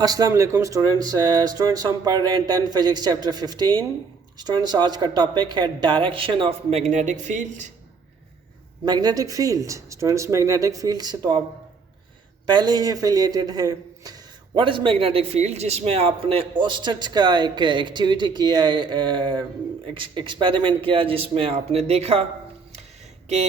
अस्सलाम वालेकुम स्टूडेंट्स हम पढ़ रहे हैं 10 फिजिक्स चैप्टर 15। स्टूडेंट्स आज का टॉपिक है direction of magnetic field. Magnetic field students, magnetic field से तो आप पहले ही एफिलिएटेड हैं। व्हाट इज़ मैग्नेटिक फील्ड, जिसमें आपने ओस्टेट का एक एक्टिविटी किया है, एक्सपेरिमेंट किया, जिसमें आपने देखा कि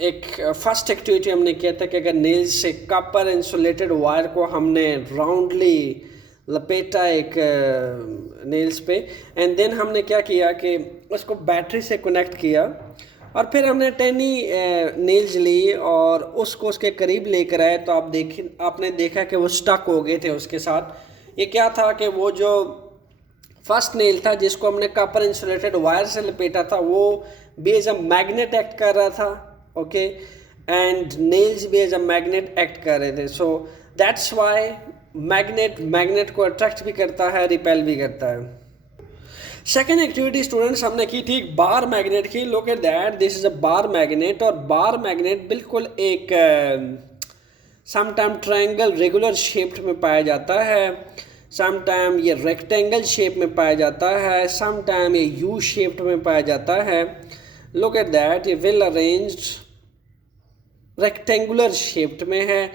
एक फर्स्ट एक्टिविटी हमने किया था कि अगर नेल्स से कॉपर इंसुलेटेड वायर को हमने राउंडली लपेटा एक नेल्स पे, एंड देन हमने क्या किया कि उसको बैटरी से कनेक्ट किया और फिर हमने टेनी नेल्स ली और उसको उसके करीब लेकर आए, तो आपने देखा कि वो स्टक हो गए थे उसके साथ। ये क्या था कि वो जो फर्स्ट नेल था जिसको हमने कॉपर इंसुलेटेड वायर से लपेटा था, वो भी एज अ मैग्नेट एक्ट कर रहा था, ओके, एंड नेल्स भी एज अ मैग्नेट एक्ट कर रहे थे। सो दैट्स वाई मैग्नेट को अट्रैक्ट भी करता है, रिपेल भी करता है। सेकेंड एक्टिविटी स्टूडेंट्स हमने की थी बार मैग्नेट की। Look at that, this is a bar magnet, और बार मैग्नेट बिल्कुल एक समटाइम ट्रायंगल रेगुलर शेप्ड में पाया जाता है, समटाइम ये रेक्टेंगल शेप में पाया जाता है, समटाइम ये यू शेप्ड में पाया जाता है। लुक एट दैट, ये वेल अरेंज्ड रेक्टेंगुलर शेप्ड में है।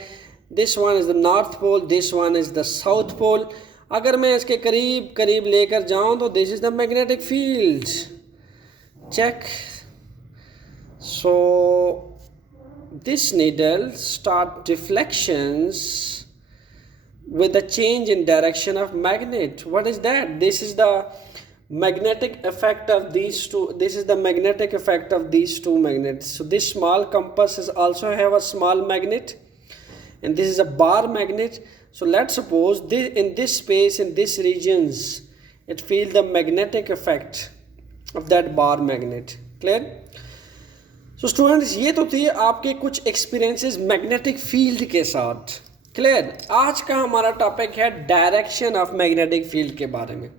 This one is the north pole, this one is the south pole. अगर मैं इसके करीब करीब लेकर जाऊं तो this is the magnetic field. Check. So this needle start deflections with the change in direction of magnet. What is that? This is the magnetic effect of these two. This is the magnetic effect of these two magnets. So this small compass is also have a small magnet, and this is a bar magnet. So let's suppose this, in this space, in this regions, it feel the magnetic effect of that bar magnet. Clear? So students, ये तो थी आपके कुछ experiences magnetic field के साथ। Clear? आज का हमारा टॉपिक है डायरेक्शन ऑफ मैग्नेटिक फील्ड के बारे में।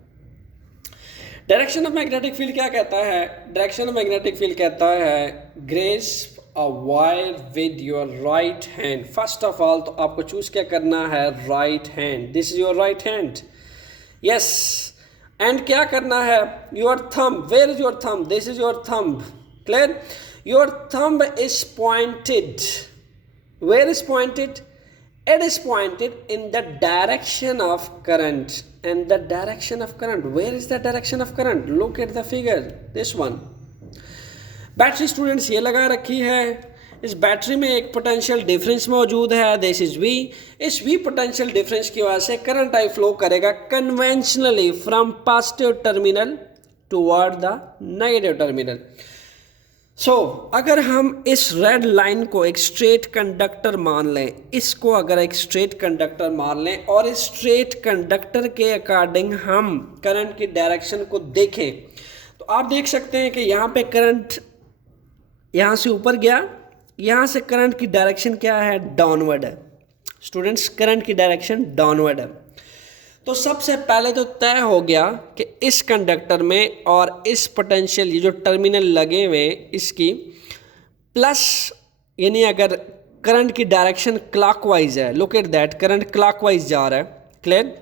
डायरेक्शन ऑफ मैग्नेटिक फील्ड क्या कहता है? डायरेक्शन ऑफ मैग्नेटिक फील्ड कहता है grasp a wire with your right hand. First of all तो आपको चूज क्या करना है? Right hand. This is your right hand, yes. And क्या करना है? Your thumb. Where is your thumb? This is your thumb. Clear? Your thumb is pointed. Where is pointed? It is pointed in the direction of current. And the direction of current, where is the direction of current? Look at the figure, this one. Battery students ये लगा रखी है। इस battery में एक potential difference मौजूद है, this is we. इस वी पोटेंशियल डिफरेंस की वजह से करंट आई फ्लो करेगा conventionally from positive terminal toward the negative terminal. अगर हम इस रेड लाइन को एक स्ट्रेट कंडक्टर मान लें, इसको अगर एक स्ट्रेट कंडक्टर मान लें और इस स्ट्रेट कंडक्टर के अकॉर्डिंग हम करंट की डायरेक्शन को देखें, तो आप देख सकते हैं कि यहाँ पे करंट यहाँ से ऊपर गया, यहाँ से करंट की डायरेक्शन क्या है? डाउनवर्ड है। स्टूडेंट्स, करंट की डायरेक्शन डाउनवर्ड है। तो सबसे पहले तो तय हो गया कि इस कंडक्टर में और इस पोटेंशियल ये जो टर्मिनल लगे हुए इसकी प्लस, यानी अगर करंट की डायरेक्शन क्लॉकवाइज है, look at that, current clockwise जा रहा है। क्लियर?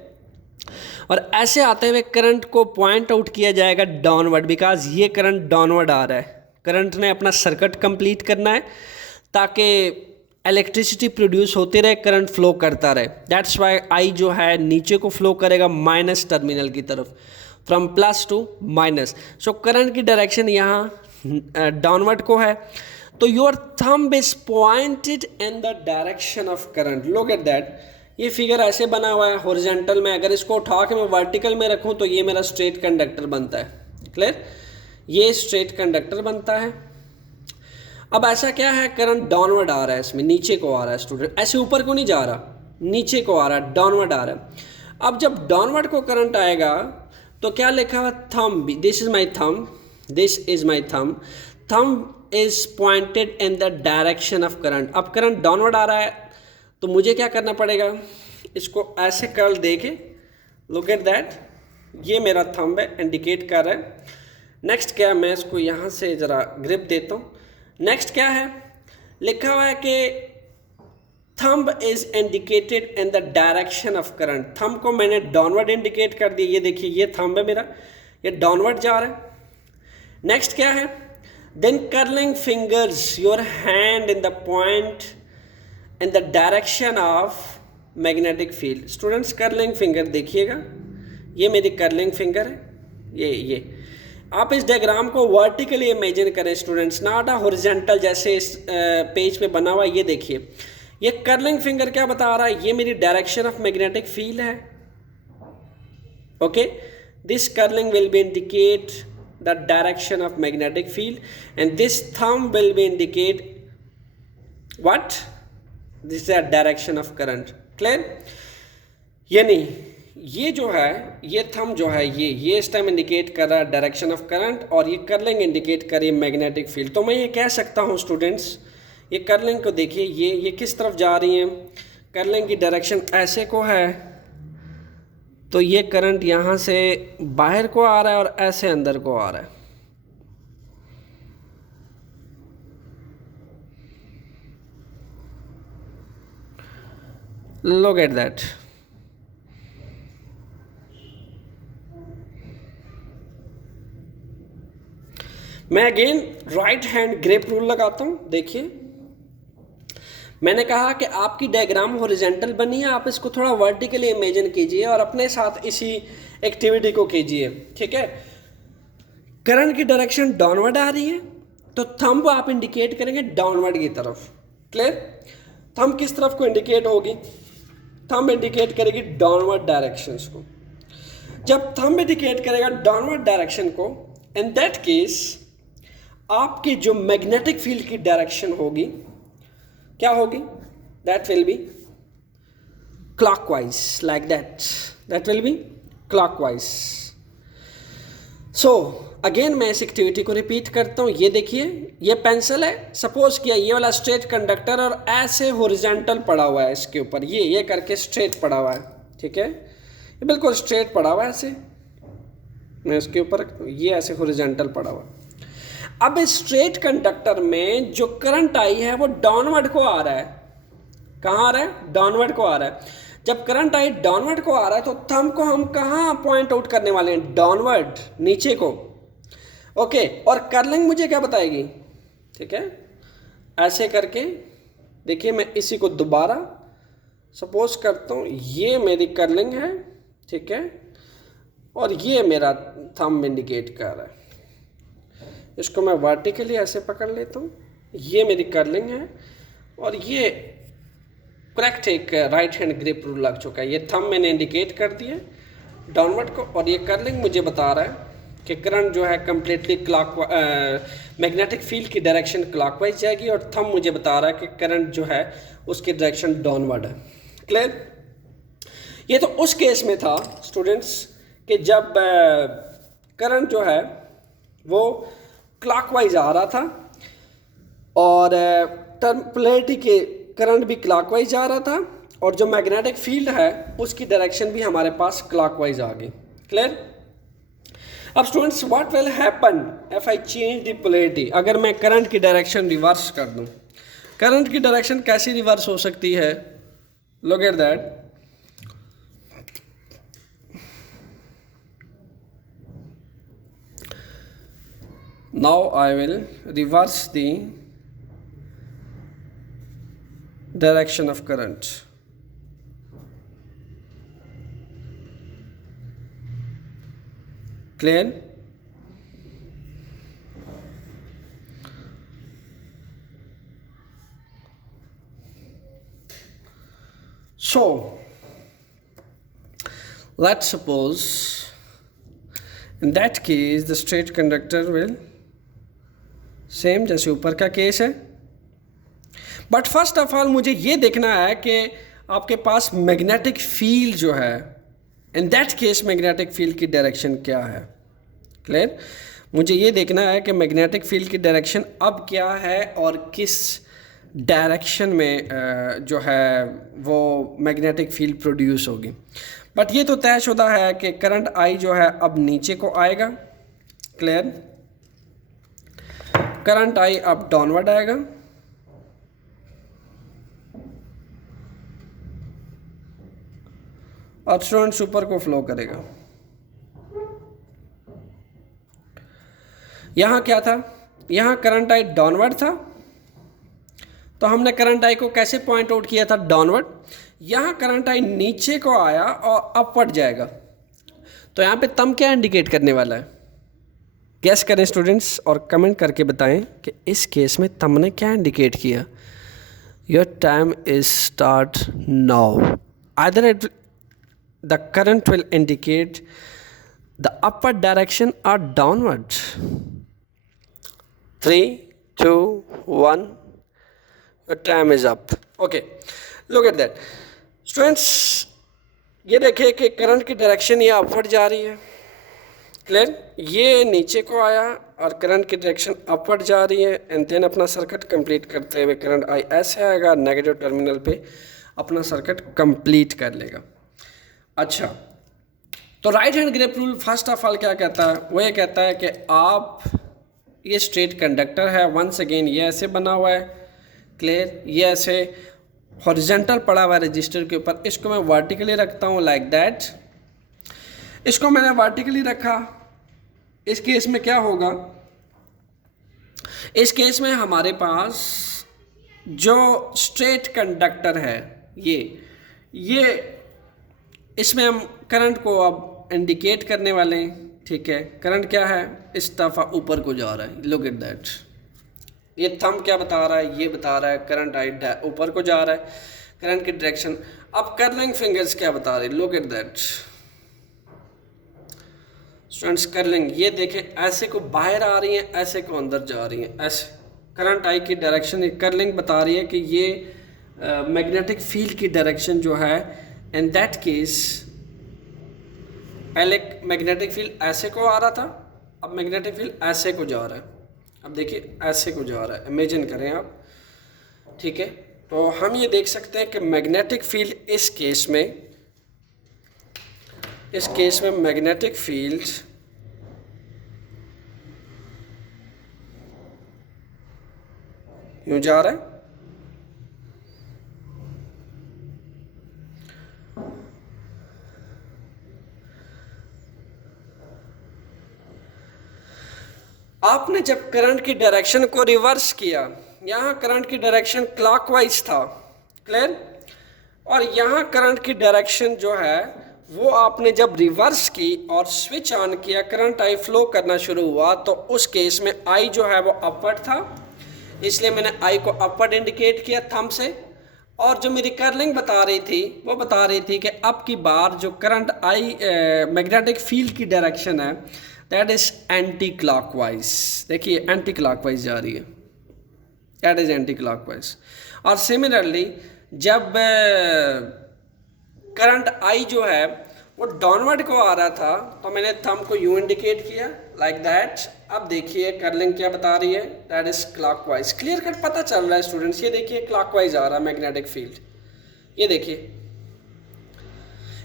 और ऐसे आते हुए करंट को पॉइंट आउट किया जाएगा डाउनवर्ड, बिकॉज ये करंट डाउनवर्ड आ रहा है। करंट ने अपना सर्किट कंप्लीट करना है ताकि इलेक्ट्रिसिटी प्रोड्यूस होती रहे, करंट फ्लो करता रहे। दैट्स वाई आई जो है नीचे को फ्लो करेगा माइनस टर्मिनल की तरफ, from plus two minus. So current की डायरेक्शन यहाँ डाउनवर्ड को है। तो your thumb is pointed in the direction of current. Look at that, ये फिगर ऐसे बना हुआ है हॉरिजॉन्टल में। अगर इसको उठा के मैं वर्टिकल में रखूँ तो ये मेरा स्ट्रेट कंडक्टर बनता है। क्लियर? ये स्ट्रेट कंडक्टर बनता है। अब ऐसा क्या है, करंट डाउनवर्ड आ रहा है, इसमें नीचे को आ रहा है स्टूडेंट, ऐसे ऊपर को नहीं जा रहा, नीचे को आ रहा है, डाउनवर्ड आ रहा है। अब जब डाउनवर्ड को करंट आएगा तो क्या लिखा हुआ? Thumb. This is my thumb, this is my thumb. Thumb is pointed in the direction of current. अब करंट डाउनवर्ड आ रहा है तो मुझे क्या करना पड़ेगा? इसको ऐसे कर्ल दे के, लुक एट दैट, ये मेरा थंब है, इंडिकेट कर रहा है। नेक्स्ट क्या है, मैं इसको यहाँ से ज़रा ग्रिप देता हूँ। नेक्स्ट क्या है? लिखा हुआ है कि thumb is indicated in the direction of current. Thumb को मैंने डाउनवर्ड इंडिकेट कर दिया, ये देखिए ये थंब है मेरा, ये डाउनवर्ड जा रहा है। नेक्स्ट क्या है, then curling fingers your hand in the point in the direction of magnetic field. Students curling finger देखिएगा, ये मेरी कर्लिंग फिंगर है, ये आप इस डायग्राम को वर्टिकली इमेजिन करें स्टूडेंट्स, नॉट अ हॉरिजॉन्टल जैसे इस पेज पे बना हुआ। ये देखिए ये कर्लिंग फिंगर क्या बता रहा है, ये मेरी डायरेक्शन ऑफ मैग्नेटिक फील्ड है। Okay, this curling will be indicate the direction of magnetic field and this thumb will be indicate what, this is the direction of current. Clear? यानी ये जो है, ये थंब जो है, ये इस टाइम इंडिकेट कर रहा है डायरेक्शन ऑफ करंट और ये कर्लिंग इंडिकेट कर रही है मैग्नेटिक फील्ड। तो मैं ये कह सकता हूँ स्टूडेंट्स, ये कर्लिंग को देखिए, ये किस तरफ जा रही है, कर्लिंग की डायरेक्शन ऐसे को है, तो ये करंट यहाँ से बाहर को आ रहा है और ऐसे अंदर को आ रहा है। Look at that. मैं again right hand grip rule लगाता हूं। देखिए मैंने कहा कि आपकी डायग्राम हॉरिजॉन्टल बनी है, आप इसको थोड़ा वर्टिकली इमेजिन कीजिए और अपने साथ इसी एक्टिविटी को कीजिए। ठीक है, करंट की डायरेक्शन डाउनवर्ड आ रही है तो थंब आप इंडिकेट करेंगे डाउनवर्ड की तरफ। क्लियर? थंब किस तरफ को इंडिकेट होगी, थंब इंडिकेट करेगी डाउनवर्ड डायरेक्शंस को। जब थंब इंडिकेट करेगा डाउनवर्ड डायरेक्शन को, इन दैट केस आपकी जो मैग्नेटिक फील्ड की डायरेक्शन होगी क्या होगी, that will be clockwise, like that will be clockwise. So again मैं इस एक्टिविटी को रिपीट करता हूँ। ये देखिए ये पेंसिल है, सपोज किया ये वाला स्ट्रेट कंडक्टर और ऐसे हॉरिजॉन्टल पड़ा हुआ है इसके ऊपर, ये करके स्ट्रेट पड़ा हुआ है। ठीक है, ये बिल्कुल स्ट्रेट पड़ा हुआ है, ऐसे मैं इसके ऊपर रखता हूँ, ये ऐसे हॉरिजॉन्टल पड़ा हुआ है। अब इस स्ट्रेट कंडक्टर में जो करंट आई है वो डाउनवर्ड को आ रहा है। कहाँ आ रहा है, डाउनवर्ड को आ रहा है। जब करंट आई डाउनवर्ड को आ रहा है तो थंब को हम कहाँ पॉइंट आउट करने वाले हैं, डाउनवर्ड, नीचे को। ओके, और कर्लिंग मुझे क्या बताएगी, ठीक है, ऐसे करके देखिए मैं इसी को दोबारा सपोज करता हूँ, ये मेरी कर्लिंग है। ठीक है, और ये मेरा थंब इंडिकेट कर रहा है, इसको मैं वर्टिकली ऐसे पकड़ लेता हूँ, ये मेरी कर्लिंग है और ये करेक्ट एक राइट हैंड ग्रिप रूल लग चुका है। ये थंब मैंने इंडिकेट कर दिया डाउनवर्ड को और ये कर्लिंग मुझे बता रहा है कि करंट जो है कम्प्लीटली मैग्नेटिक फील्ड की डायरेक्शन क्लॉकवाइज जाएगी और थंब मुझे बता रहा है कि करंट जो है उसकी डायरेक्शन डाउनवर्ड है। क्लियर? ये तो उस केस में था स्टूडेंट्स कि जब करंट जो है वो क्लॉकवाइज आ रहा था और पोलैरिटी के करंट भी क्लॉकवाइज जा रहा था और जो मैग्नेटिक फील्ड है उसकी डायरेक्शन भी हमारे पास क्लॉकवाइज आ गई। क्लियर? अब students what will happen if I change the polarity, अगर मैं करंट की डायरेक्शन रिवर्स कर दूं, करंट की डायरेक्शन कैसी रिवर्स हो सकती है, look at that. Now I will reverse the direction of current. Clear? So let's suppose in that case the straight conductor will same जैसे ऊपर का केस है, बट फर्स्ट ऑफ ऑल मुझे ये देखना है कि आपके पास मैग्नेटिक फील्ड जो है, in that case magnetic field की डायरेक्शन क्या है। क्लियर? मुझे ये देखना है कि मैग्नेटिक फील्ड की डायरेक्शन अब क्या है और किस डायरेक्शन में जो है वो मैग्नेटिक फील्ड प्रोड्यूस होगी। बट ये तो तयशुदा है कि करंट आई जो है अब नीचे को आएगा। क्लियर? करंट आई अब डाउनवर्ड आएगा और स्टूडेंट्स ऊपर को फ्लो करेगा। यहाँ क्या था, यहाँ करंट आई डाउनवर्ड था, तो हमने करंट आई को कैसे पॉइंट आउट किया था, डाउनवर्ड। यहाँ करंट आई नीचे को आया और अपवर्ड जाएगा, तो यहाँ पे थंब क्या इंडिकेट करने वाला है, गैस करें स्टूडेंट्स और कमेंट करके बताएं कि इस केस में थंब ने क्या इंडिकेट किया। Your time is start now. Either it the current will indicate the upward direction और downward. 3, 2, 1, your time is up. Okay, look at that. Students, ये देखिए कि करंट की डायरेक्शन ये अपवर्ड जा रही है, क्लियर। ये नीचे को आया और करंट की डायरेक्शन अपवर्ड जा रही है, एंड देन अपना सर्किट कंप्लीट करते हुए करंट आई ऐसे आएगा, नेगेटिव टर्मिनल पे अपना सर्किट कंप्लीट कर लेगा। अच्छा, तो right hand grip rule first of all क्या कहता है, वो ये कहता है कि आप, ये स्ट्रेट कंडक्टर है, वंस अगेन ये ऐसे बना हुआ है, क्लियर, ये ऐसे हॉरिजॉन्टल पड़ा हुआ है रजिस्टर के ऊपर, इसको मैं वर्टिकली रखता हूँ लाइक दैट। इसको मैंने वर्टिकली रखा, इस केस में क्या होगा, इस केस में हमारे पास जो स्ट्रेट कंडक्टर है ये इसमें हम करंट को अब इंडिकेट करने वाले हैं, ठीक है। करंट क्या है, इस तरफा ऊपर को जा रहा है, लुक एट दैट। ये थंब क्या बता रहा है, ये बता रहा है करंट आई ऊपर को जा रहा है, करंट की डायरेक्शन। अब कर्लिंग फिंगर्स क्या बता रही, look at that students. Curling ये देखें, ऐसे को बाहर आ रही है, ऐसे को अंदर जा रही है, ऐसे करंट आई की डायरेक्शन कर्लिंग बता रही है कि ये मैग्नेटिक फील्ड की डायरेक्शन जो है, इन दैट केस पहले मैग्नेटिक फील्ड ऐसे को आ रहा था, अब मैग्नेटिक फील्ड ऐसे को जा रहा है। अब देखिए ऐसे को जा रहा है, इमेजिन करें आप, ठीक है। तो हम ये देख सकते हैं कि मैग्नेटिक फील्ड इस केस में मैग्नेटिक फील्ड यूं जा रहा है, आपने जब करंट की डायरेक्शन को रिवर्स किया, यहाँ करंट की डायरेक्शन क्लॉकवाइज था, क्लियर, और यहाँ करंट की डायरेक्शन जो है वो आपने जब रिवर्स की और स्विच ऑन किया, करंट आई फ्लो करना शुरू हुआ, तो उस केस में आई जो है वो अपवर्ड था, इसलिए मैंने आई को अपवर्ड इंडिकेट किया थंब से। और जो मेरी कर्लिंग बता रही थी वो बता रही थी कि अब की बार जो करंट आई मैग्नेटिक फील्ड की डायरेक्शन है दैट इज एंटी क्लॉकवाइज। देखिए एंटी क्लॉकवाइज जा रही है, दैट इज एंटी क्लॉकवाइज। और सिमिलरली जब करंट आई जो है वो डाउनवर्ड को आ रहा था, तो मैंने थंब को यूं इंडिकेट किया लाइक दैट। अब देखिए कर्लिंग क्या बता रही है, that is clockwise. Clear cut पता चल रहा है स्टूडेंट्स, ये देखिए क्लॉकवाइज आ रहा है मैग्नेटिक फील्ड, ये देखिए।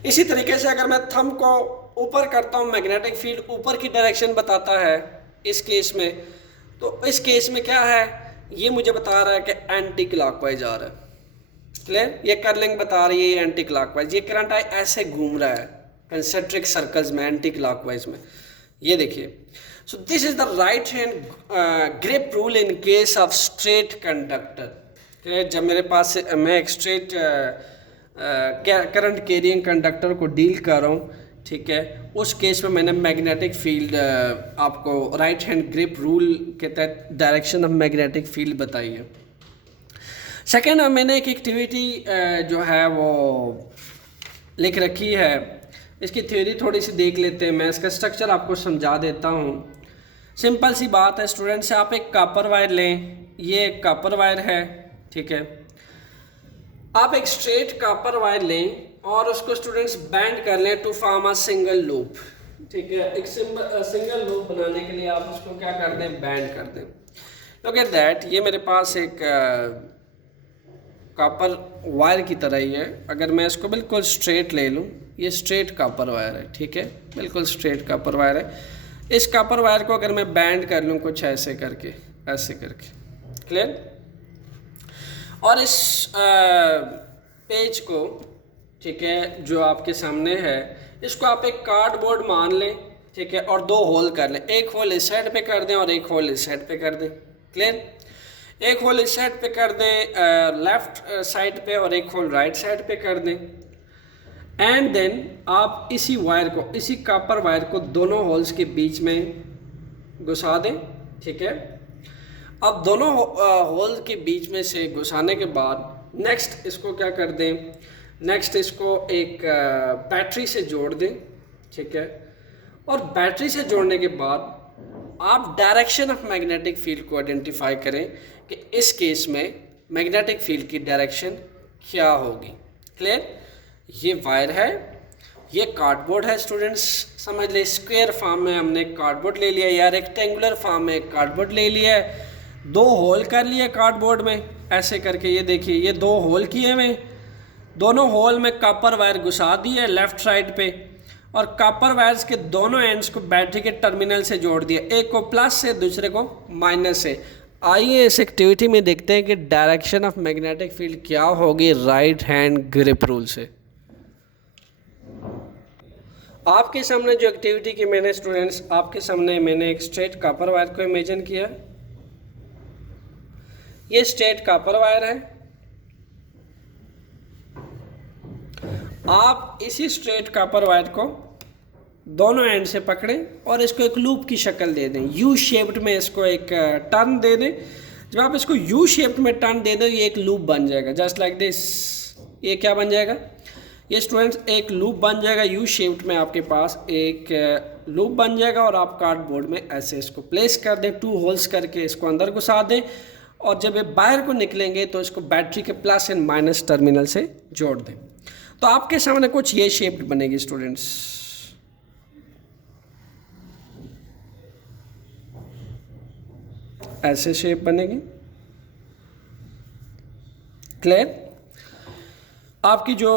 इसी तरीके से अगर मैं थंब को ऊपर करता हूँ, मैग्नेटिक फील्ड ऊपर की डायरेक्शन बताता है इस केस में, तो इस केस में क्या है, ये मुझे बता रहा है कि एंटी क्लॉकवाइज आ रहा है, क्लियर। ये कर्लिंग बता रही है एंटी क्लॉकवाइज, ये करंट आई ऐसे घूम रहा है कंसेंट्रिक सर्कल्स में, एंटी क्लॉकवाइज में, ये देखिए। So this is the right hand grip rule in case of straight conductor. जब मेरे पास मैं एक स्ट्रेट करंट कैरिंग कंडक्टर को डील कर रहा हूँ, ठीक है, उस केस में मैंने मैग्नेटिक फील्ड आपको राइट हैंड ग्रिप रूल के तहत डायरेक्शन ऑफ मैग्नेटिक फील्ड बताई है। सेकेंड, मैंने एक एक्टिविटी जो है वो लिख रखी है, इसकी थ्योरी थोड़ी सी देख लेते हैं, मैं इसका स्ट्रक्चर आपको समझा देता हूँ। सिंपल सी बात है स्टूडेंट्स, आप एक कॉपर वायर लें, ये एक कॉपर वायर है, ठीक है। आप एक स्ट्रेट कॉपर वायर लें और उसको स्टूडेंट्स बैंड कर लें to form a single loop, ठीक है। एक सिंगल लूप बनाने के लिए आप उसको क्या कर दें, बैंड कर दें। लुक एट दैट, ये मेरे पास एक कॉपर वायर की तरह ही है। अगर मैं इसको बिल्कुल स्ट्रेट ले लूँ, ये स्ट्रेट कॉपर वायर है, ठीक है, बिल्कुल स्ट्रेट कॉपर वायर है। इस कॉपर वायर को अगर मैं बैंड कर लूँ कुछ ऐसे करके, ऐसे करके, क्लियर। और इस पेज को ठीक है, जो आपके सामने है, इसको आप एक कार्डबोर्ड मान लें, ठीक है, और 2 होल कर लें। एक होल इस साइड पे कर दें और एक होल इस साइड पे कर दें। क्लियर? एक होल इस साइड पे कर दें लेफ्ट साइड पे और एक होल राइट साइड पे कर दें। एंड देन आप इसी वायर को, इसी कॉपर वायर को दोनों होल्स के बीच में घुसा दें। ठीक है, अब दोनों होल के बीच में से घुसाने के बाद नेक्स्ट इसको क्या कर दें, नेक्स्ट इसको एक बैटरी से जोड़ दें। ठीक है, और बैटरी से जोड़ने के बाद आप डायरेक्शन ऑफ मैग्नेटिक फील्ड को आइडेंटिफाई करें कि इस केस में मैग्नेटिक फील्ड की डायरेक्शन क्या होगी। क्लियर? ये वायर है, ये कार्डबोर्ड है स्टूडेंट्स, समझ ले। स्क्वायर फॉर्म में हमने कार्डबोर्ड ले लिया या रेक्टेंगुलर फॉर्म में कार्डबोर्ड ले लिया है। 2 होल कर लिए कार्डबोर्ड में ऐसे करके, ये देखिए ये 2 होल किए हुए, दोनों होल में कॉपर वायर घुसा दिए लेफ्ट साइड पे, और कॉपर वायर्स के दोनों एंड्स को बैटरी के टर्मिनल से जोड़ दिया, एक को प्लस से दूसरे को माइनस से। आइए इस एक्टिविटी में देखते हैं कि डायरेक्शन ऑफ मैग्नेटिक फील्ड क्या होगी राइट हैंड ग्रिप रूल से। आपके सामने जो एक्टिविटी की मैंने स्टूडेंट्स, आपके सामने मैंने एक स्ट्रेट कॉपर वायर को इमेजिन किया। ये स्ट्रेट कॉपर वायर है। आप इसी स्ट्रेट कॉपर वायर को दोनों एंड से पकड़ें और इसको एक लूप की शक्ल दे दें, यू शेप्ड में इसको एक टर्न दे दें। जब आप इसको यू शेप्ड में टर्न दे दें, ये एक लूप बन जाएगा, जस्ट लाइक दिस। ये क्या बन जाएगा? ये स्टूडेंट्स एक लूप बन जाएगा, यू शेप्ड में आपके पास एक लूप बन जाएगा, और आप कार्डबोर्ड में ऐसे इसको प्लेस कर दें, 2 होल्स करके इसको अंदर घुसा दें, और जब ये बाहर को निकलेंगे तो इसको बैटरी के प्लस एंड माइनस टर्मिनल से जोड़ दें। तो आपके सामने कुछ ये शेप बनेगी स्टूडेंट्स, ऐसे शेप बनेगी। क्लियर? आपकी जो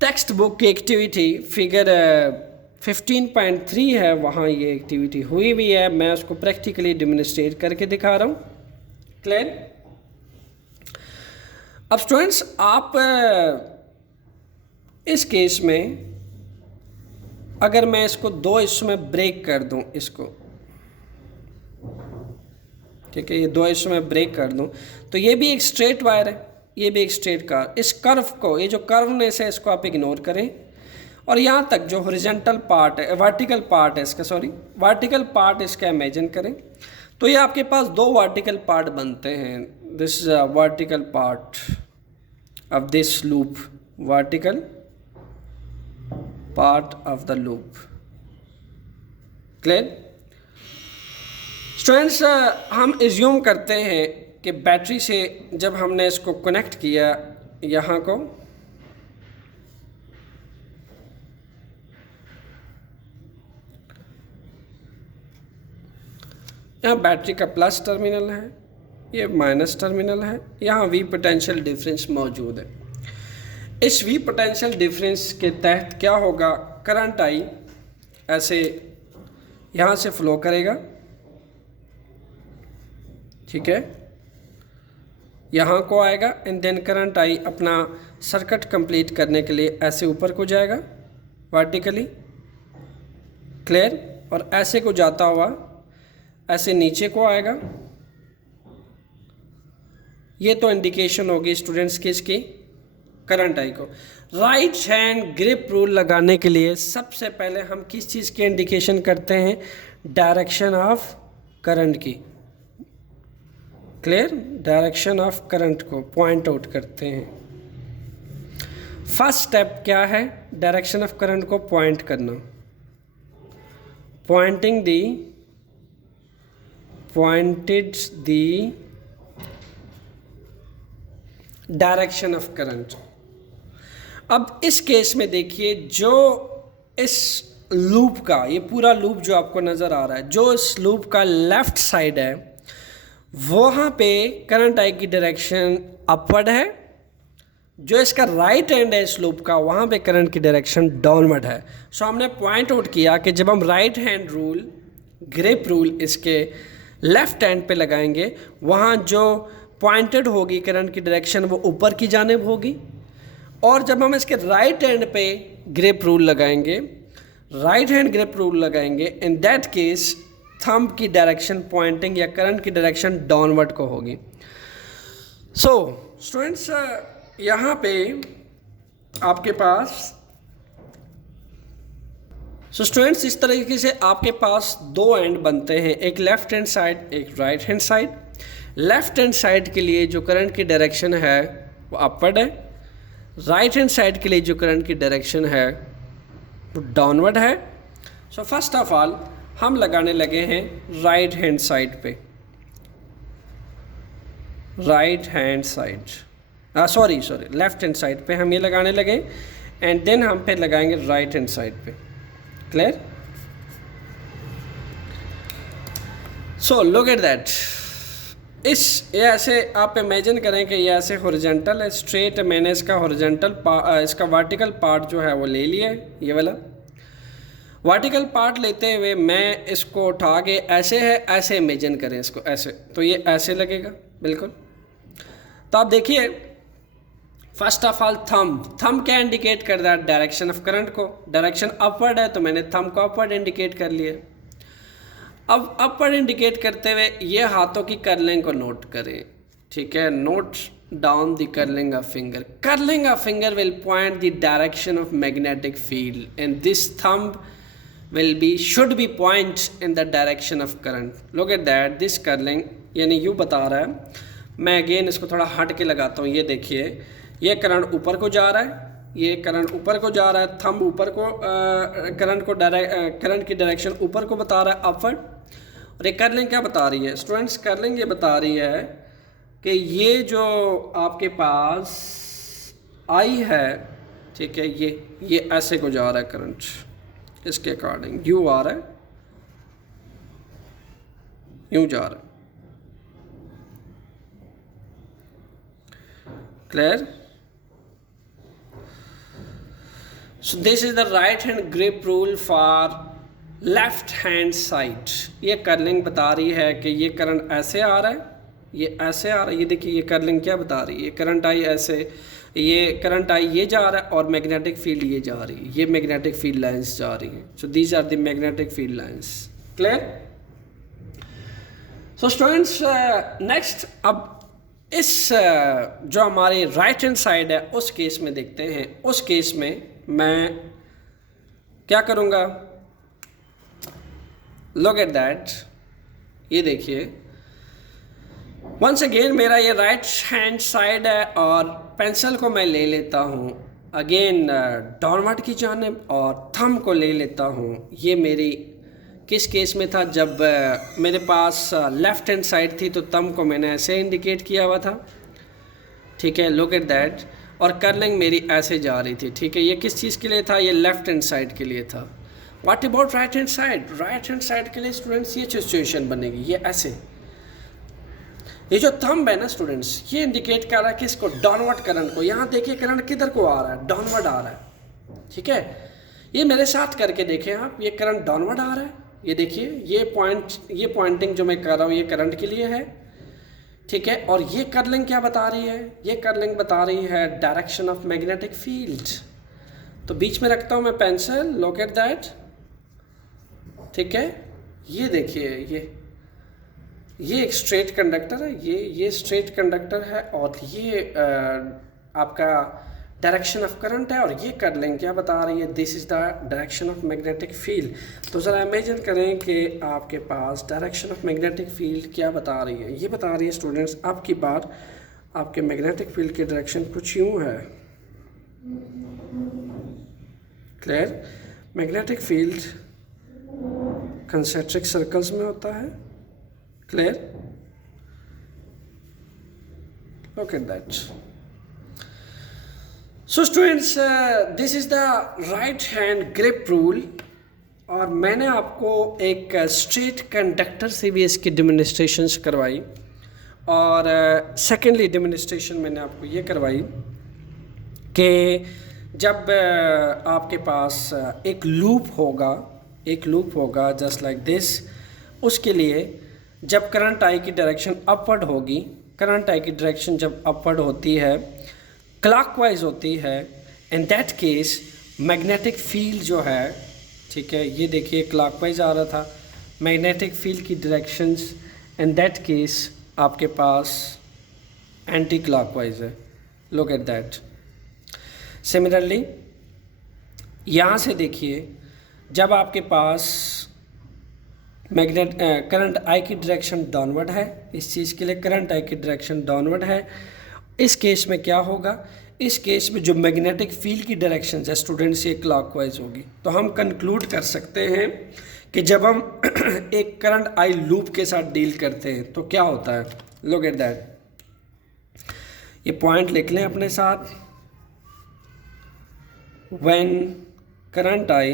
टेक्स्ट बुक की एक्टिविटी फिगर 15.3 है, वहाँ ये एक्टिविटी हुई भी है, मैं उसको प्रैक्टिकली डेमोन्स्ट्रेट करके दिखा रहा हूँ। क्लियर? अब स्टूडेंट्स आप इस केस में अगर मैं इसको 2 हिस्सों में ब्रेक कर दूं, इसको, ठीक है, ये 2 हिस्सों में ब्रेक कर दूं, तो ये भी एक स्ट्रेट वायर है, ये भी एक स्ट्रेट कार। इस कर्व को, ये जो कर्वनेस है, इसको आप इग्नोर करें, और यहाँ तक जो हॉरिजॉन्टल पार्ट है, वर्टिकल पार्ट है इसका, वर्टिकल पार्ट इसका इमेजिन करें। तो ये आपके पास 2 वर्टिकल पार्ट बनते हैं। This is a vertical part of this loop, vertical part of the loop. Clear? Students हम एज्यूम करते हैं कि बैटरी से जब हमने इसको कनेक्ट किया, यहाँ को, यहाँ बैटरी का प्लस टर्मिनल है, ये माइनस टर्मिनल है, यहाँ वी पोटेंशियल डिफरेंस मौजूद है। इस वी पोटेंशियल डिफरेंस के तहत क्या होगा, करंट आई ऐसे यहाँ से फ्लो करेगा। ठीक है, यहाँ को आएगा, एंड देन करंट आई अपना सर्किट कंप्लीट करने के लिए ऐसे ऊपर को जाएगा वर्टिकली। क्लियर? और ऐसे को जाता हुआ ऐसे नीचे को आएगा। ये तो इंडिकेशन होगी स्टूडेंट्स किसकी, करंट आई को। राइट हैंड ग्रिप रूल लगाने के लिए सबसे पहले हम किस चीज़ की इंडिकेशन करते हैं, डायरेक्शन ऑफ करंट की। क्लियर? डायरेक्शन ऑफ करंट को पॉइंट आउट करते हैं। फर्स्ट स्टेप क्या है, डायरेक्शन ऑफ करंट को पॉइंट करना, pointed the direction of current. अब इस केस में देखिए, जो इस लूप का, ये पूरा लूप जो आपको नज़र आ रहा है, जो इस लूप का लेफ्ट साइड है, वहाँ पे करंट आई की डायरेक्शन अपवर्ड है। जो इसका राइट एंड है इस लूप का, वहाँ पे करंट की डायरेक्शन डाउनवर्ड है। सो हमने पॉइंट आउट किया कि जब हम right hand rule, grip rule इसके लेफ्ट हैंड पे लगाएंगे, वहाँ जो पॉइंटेड होगी करंट की डायरेक्शन वो ऊपर की जानिब होगी, और जब हम इसके राइट हैंड पे ग्रिप रूल लगाएंगे, राइट हैंड ग्रिप रूल लगाएंगे, इन दैट केस थंब की डायरेक्शन पॉइंटिंग या करंट की डायरेक्शन डाउनवर्ड को होगी। सो स्टूडेंट्स, यहाँ पे आपके पास स्टूडेंट्स इस तरीके से आपके पास दो एंड बनते हैं, एक लेफ्ट हैंड साइड, एक right hand side. Left hand side के लिए जो करंट की डायरेक्शन है वो अपवर्ड है, राइट हैंड साइड के लिए जो करंट की डायरेक्शन है वो डाउनवर्ड है। सो फर्स्ट ऑफ ऑल हम लगाने लगे हैं राइट हैंड साइड पे, right hand side sorry left hand side पे हम ये लगाने लगे, एंड देन हम फिर लगाएंगे राइट हैंड साइड पे। Clear? So look at that. ये ऐसे आप इमेजिन करें कि ये ऐसे हॉरिजॉन्टल है, स्ट्रेट। मैंने इसका हॉरिजॉन्टल इसका वर्टिकल पार्ट जो है वो ले लिया है, ये वाला वर्टिकल पार्ट लेते हुए मैं इसको उठा के ऐसे है, ऐसे इमेजिन करें इसको ऐसे, तो ये ऐसे लगेगा बिल्कुल। तो आप देखिए, फर्स्ट ऑफ ऑल थंब क्या इंडिकेट कर रहा है? डायरेक्शन ऑफ करंट को। डायरेक्शन अपवर्ड है तो मैंने थंब को अपवर्ड इंडिकेट कर लिया। अब अपवर्ड इंडिकेट करते हुए ये हाथों की कर्लिंग को नोट करें, ठीक है। Note down the curling of finger. Curling of finger will point the direction of magnetic field and this thumb should be point in the direction of current. Look at that, this curling, यानी यूँ बता रहा है। मैं again इसको थोड़ा हट के लगाता हूँ। ये देखिए, ये करंट ऊपर को जा रहा है, ये करंट ऊपर को जा रहा है, थंब ऊपर को करंट की डायरेक्शन ऊपर को बता रहा है, अपवर्ड। और ये कर्लिंग क्या बता रही है स्टूडेंट्स? कर्लिंग ये बता रही है कि ये जो आपके पास आई है, ठीक है, ये ऐसे को जा रहा है करंट, इसके अकॉर्डिंग यू आ रहा है, यूं जा रहा है। Clear? So this is the right hand grip rule for left hand side. ये कर्लिंग बता रही है कि ये करंट ऐसे आ रहा है, ये ऐसे आ रहा है। ये देखिए, ये कर्लिंग क्या बता रही है? ये करंट आई ऐसे, ये करंट आई ये जा रहा है और मैग्नेटिक फील्ड ये जा रही है, ये मैग्नेटिक फील्ड लाइंस जा रही हैं। So these are the magnetic field lines. Clear? So students, next अब इस जो हमारी राइट हैंड साइड है उस केस में देखते हैं। उस केस में मैं क्या करूँगा? लुक एट दैट, ये देखिए, वंस अगेन मेरा ये राइट हैंड साइड है और पेंसिल को मैं ले लेता हूँ अगेन डाउनवर्ड की जानिब और थंब को ले लेता हूँ। ये मेरी किस केस में था? जब मेरे पास लेफ्ट हैंड साइड थी तो थंब को मैंने ऐसे इंडिकेट किया हुआ था, ठीक है। Look at that. और कर्लिंग मेरी ऐसे जा रही थी, ठीक है। ये किस चीज़ के लिए था? ये लेफ्ट हैंड साइड के लिए था। What about right hand side? Right hand side के लिए स्टूडेंट्स ये सिचुएशन बनेगी, ये ऐसे। ये जो थंब है ना स्टूडेंट्स, ये इंडिकेट कर रहा है किसको? डाउनवर्ड करंट को। यहाँ देखिए करंट किधर को आ रहा है? डाउनवर्ड आ रहा है, ठीक है। ये मेरे साथ करके देखें आप, ये करंट डाउनवर्ड आ रहा है। ये देखिए, ये पॉइंटिंग जो मैं कर रहा हूँ ये करंट के लिए है, ठीक है। और ये कर्लिंग क्या बता रही है? ये कर्लिंग बता रही है डायरेक्शन ऑफ मैग्नेटिक फील्ड। तो बीच में रखता हूँ मैं पेंसिल, लुक एट दैट, ठीक है। ये देखिए, ये एक स्ट्रेट कंडक्टर है, ये स्ट्रेट कंडक्टर है और ये आपका डायरेक्शन ऑफ करंट है। और ये कर्लिंग क्या बता रही है? This is the direction of magnetic field. तो ज़रा इमेजिन करें कि आपके पास डायरेक्शन ऑफ मैग्नेटिक फील्ड क्या बता रही है? ये बता रही है स्टूडेंट्स, आपकी बात, आपके मैग्नेटिक फील्ड की डायरेक्शन कुछ यूँ है। Clear? Magnetic field concentric circles में होता है। Clear? Look at that. So students, this is the right hand grip rule। और मैंने आपको एक स्ट्रेट कंडक्टर से भी इसकी डेमोन्स्ट्रेशंस करवाई और सेकेंडली डेमोन्स्ट्रेशन मैंने आपको ये करवाई कि जब आपके पास एक लूप होगा जस्ट लाइक दिस, उसके लिए जब करंट आई की डायरेक्शन अपवर्ड होगी, करंट आई की डायरेक्शन जब अपवर्ड होती है, क्लॉकवाइज होती है, in that case magnetic field जो है, ठीक है, ये देखिए क्लॉकवाइज आ रहा था, मैग्नेटिक फील्ड की डायरेक्शंस इन दैट केस आपके पास एंटी क्लॉकवाइज है। Look at that. सिमिलरली यहाँ से देखिए, जब आपके पास करंट आई की डायरेक्शन डाउनवर्ड है, इस चीज़ के लिए करंट आई की डायरेक्शन डाउनवर्ड है, इस केस में क्या होगा, इस केस में जो मैग्नेटिक फील्ड की डायरेक्शन है स्टूडेंट्स, ये क्लॉकवाइज होगी। तो हम कंक्लूड कर सकते हैं कि जब हम एक करंट आई लूप के साथ डील करते हैं तो क्या होता है। लुक एट दैट, ये पॉइंट लिख लें अपने साथ। व्हेन करंट आई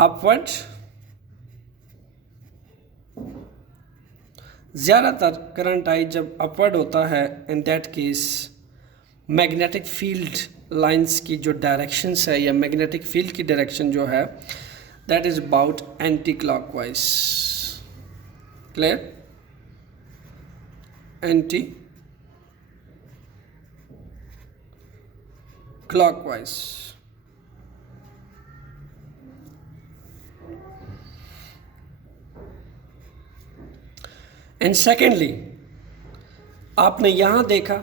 अपवर्ड, ज़्यादातर करंट आई जब अपवर्ड होता है, in that case magnetic field lines की जो डायरेक्शंस है या मैग्नेटिक फील्ड की डायरेक्शन जो है, that is about anti clockwise. Clear? Anti clockwise. And secondly, आपने यहां देखा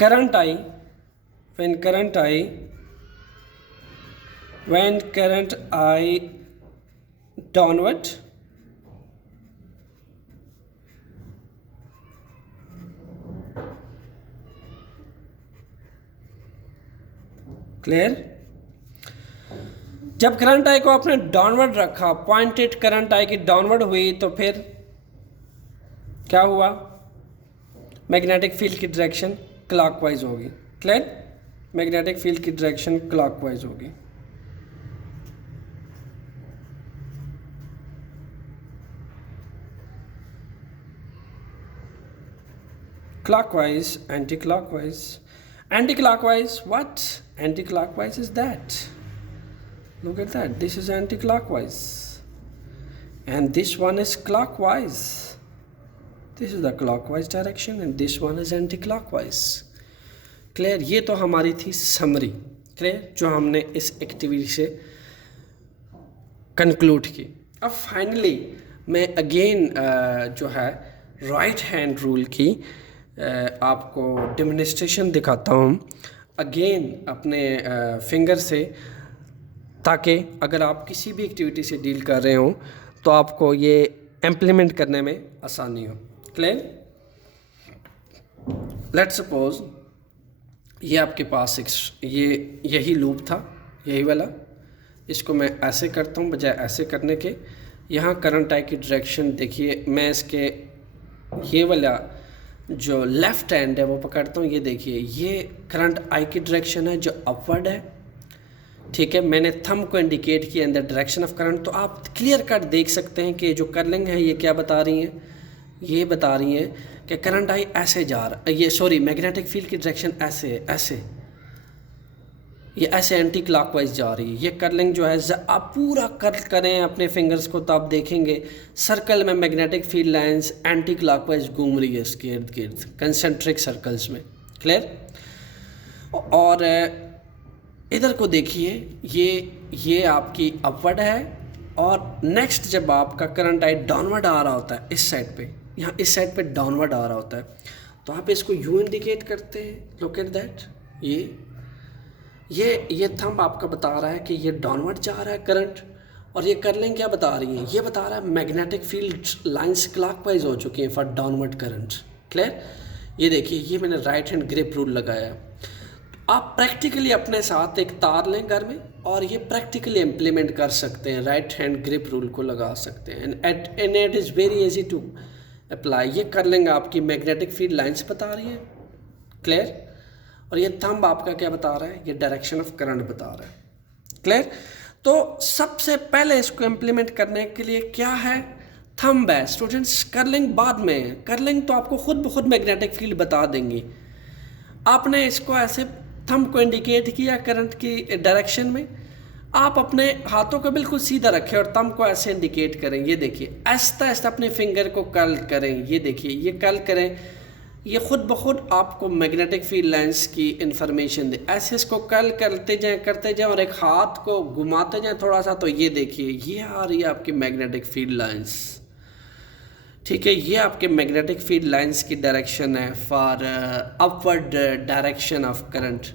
current I, when current I downward, clear? जब करंट आई को आपने डाउनवर्ड रखा, पॉइंटेड करंट आई की डाउनवर्ड हुई, तो फिर क्या हुआ, मैग्नेटिक फील्ड की डायरेक्शन क्लॉकवाइज होगी। क्लियर? मैग्नेटिक फील्ड की डायरेक्शन क्लॉकवाइज होगी। Clockwise, anti clockwise. Anti clockwise, what? Anti clockwise is that, look at that, this is anti clockwise and this one is clockwise, this is the clockwise direction and this one is anti clockwise। Clear? ये तो हमारी थी summary, clear, जो हमने इस activity से conclude की। अब फाइनली मैं अगेन जो है राइट हैंड रूल की आपको डेमोन्स्ट्रेशन दिखाता हूँ अगेन अपने फिंगर से, ताकि अगर आप किसी भी एक्टिविटी से डील कर रहे हो तो आपको ये इम्प्लीमेंट करने में आसानी हो। क्लियर? लेट्स सपोज ये आपके पास एक यही लूप था, यही वाला, इसको मैं ऐसे करता हूँ बजाय ऐसे करने के। यहाँ करंट आई की डायरेक्शन देखिए, मैं इसके ये वाला जो लेफ़्ट हैंड है वो पकड़ता हूँ, ये देखिए ये करंट आई की डायरेक्शन है जो अपवर्ड है, ठीक है। मैंने थंब को इंडिकेट किया इन द डायरेक्शन ऑफ करंट, तो आप क्लियर कट देख सकते हैं कि जो कर्लिंग है ये क्या बता रही हैं, ये बता रही हैं कि करंट आई ऐसे जा रहा, ये सॉरी मैग्नेटिक फील्ड की डायरेक्शन ऐसे ऐसे, ये ऐसे एंटी क्लॉकवाइज जा रही है। ये कर्लिंग जो है, आप पूरा कर्ल करें अपने फिंगर्स को तो आप देखेंगे सर्कल में magnetic field lines anti clockwise घूम रही है इसके इर्द गिर्द, कंसेंट्रिक सर्कल्स में। क्लियर? और इधर को देखिए, ये आपकी अपवर्ड है, और नेक्स्ट जब आपका करंट आई डाउनवर्ड आ रहा होता है इस साइड पे, यहाँ इस साइड पे डाउनवर्ड आ रहा होता है, तो आप इसको यू इंडिकेट करते हैं। लुक एट दैट, ये थंब आपका बता रहा है कि ये डाउनवर्ड जा रहा है करंट, और ये कर्लिंग क्या बता रही है, ये बता रहा है मैग्नेटिक फील्ड लाइंस क्लॉकवाइज हो चुकी हैं फॉर डाउनवर्ड करंट। क्लियर? ये देखिए, ये मैंने राइट हैंड ग्रिप रूल लगाया। आप प्रैक्टिकली अपने साथ एक तार लें घर में और ये प्रैक्टिकली इम्प्लीमेंट कर सकते हैं, राइट हैंड ग्रिप रूल को लगा सकते हैं, and it is very easy to apply. ये कर्लिंग आपकी मैग्नेटिक फील्ड लाइंस बता रही है। क्लियर? और ये थंब आपका क्या बता रहा है, ये डायरेक्शन ऑफ करंट बता रहा है। क्लियर? तो सबसे पहले इसको इम्प्लीमेंट करने के लिए क्या है, थंब है स्टूडेंट्स, कर्लिंग बाद में है। कर्लिंग तो आपको खुद ब खुद मैग्नेटिक फील्ड बता देंगी। आपने इसको ऐसे थंब को इंडिकेट किया करंट की डायरेक्शन में, आप अपने हाथों को बिल्कुल सीधा रखें और थंब को ऐसे इंडिकेट करें। ये देखिए आहिस्ता आहिस्ता अपने फिंगर को कर्ल करें। ये देखिए ये कर्ल करें, ये खुद ब खुद आपको मैग्नेटिक फील्ड लाइंस की इंफॉर्मेशन दे। ऐसे इसको कर्ल करते जाएं और एक हाथ को घुमाते जाएं थोड़ा सा, तो ये देखिए ये आ रही है आपकी मैग्नेटिक फील्ड लाइंस। ठीक है, ये आपके मैग्नेटिक फील्ड लाइंस की डायरेक्शन है for upward direction of current.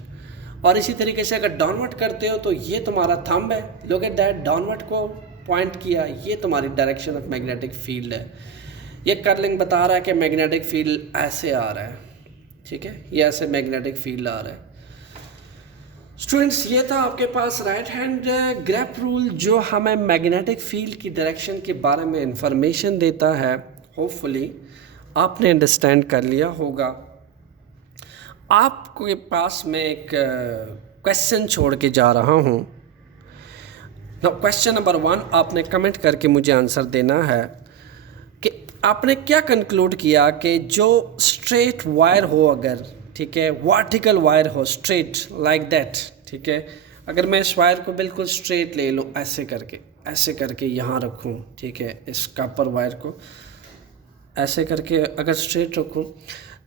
और इसी तरीके से अगर डाउनवर्ड करते हो तो ये तुम्हारा थंब है, लुक एट दैट, डाउनवर्ड को पॉइंट किया, ये तुम्हारी डायरेक्शन ऑफ मैग्नेटिक फील्ड है। ये कर्लिंग बता रहा है कि मैग्नेटिक फील्ड ऐसे आ रहा है। ठीक है, ये ऐसे मैग्नेटिक फील्ड आ रहा है। स्टूडेंट्स ये था आपके पास राइट हैंड ग्रैप रूल, जो हमें मैग्नेटिक फील्ड की डायरेक्शन के बारे में इंफॉर्मेशन देता है। होपफुली आपने अंडरस्टैंड कर लिया होगा। आपके पास मैं एक क्वेश्चन छोड़ के जा रहा हूँ। क्वेश्चन नंबर 1 आपने कमेंट करके मुझे आंसर देना है कि आपने क्या कंक्लूड किया कि जो स्ट्रेट वायर हो, अगर ठीक है वर्टिकल वायर हो स्ट्रेट लाइक दैट, ठीक है, अगर मैं इस वायर को बिल्कुल स्ट्रेट ले लूँ ऐसे करके यहाँ रखूँ, ठीक है, इस कॉपर वायर को ऐसे करके अगर स्ट्रेट रखूँ,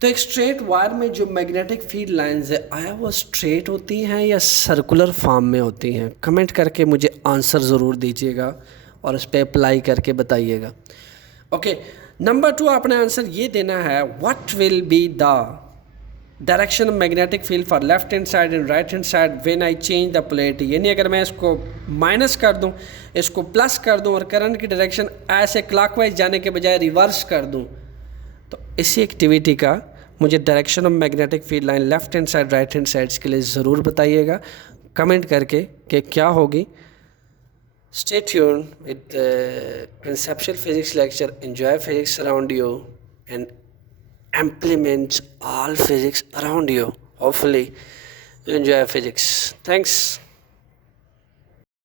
तो एक स्ट्रेट वायर में जो मैग्नेटिक फील्ड लाइंस है आया वो स्ट्रेट होती हैं या सर्कुलर फॉर्म में होती हैं? कमेंट करके मुझे आंसर ज़रूर दीजिएगा और इस पर अप्लाई करके बताइएगा। ओके, नंबर 2 आपने आंसर ये देना है, what will be the direction of magnetic field for left hand side and right hand side when I change the polarity. यानी अगर मैं इसको माइनस कर दूं, इसको प्लस कर दूं और करंट की डायरेक्शन ऐसे क्लॉकवाइज जाने के बजाय रिवर्स कर दूं, तो इसी एक्टिविटी का मुझे direction of magnetic field line left hand side right hand sides के लिए ज़रूर बताइएगा कमेंट करके कि क्या होगी। Stay tuned with the conceptual physics lecture. Enjoy physics around you and implement all physics around you. Hopefully, you enjoy physics. Thanks.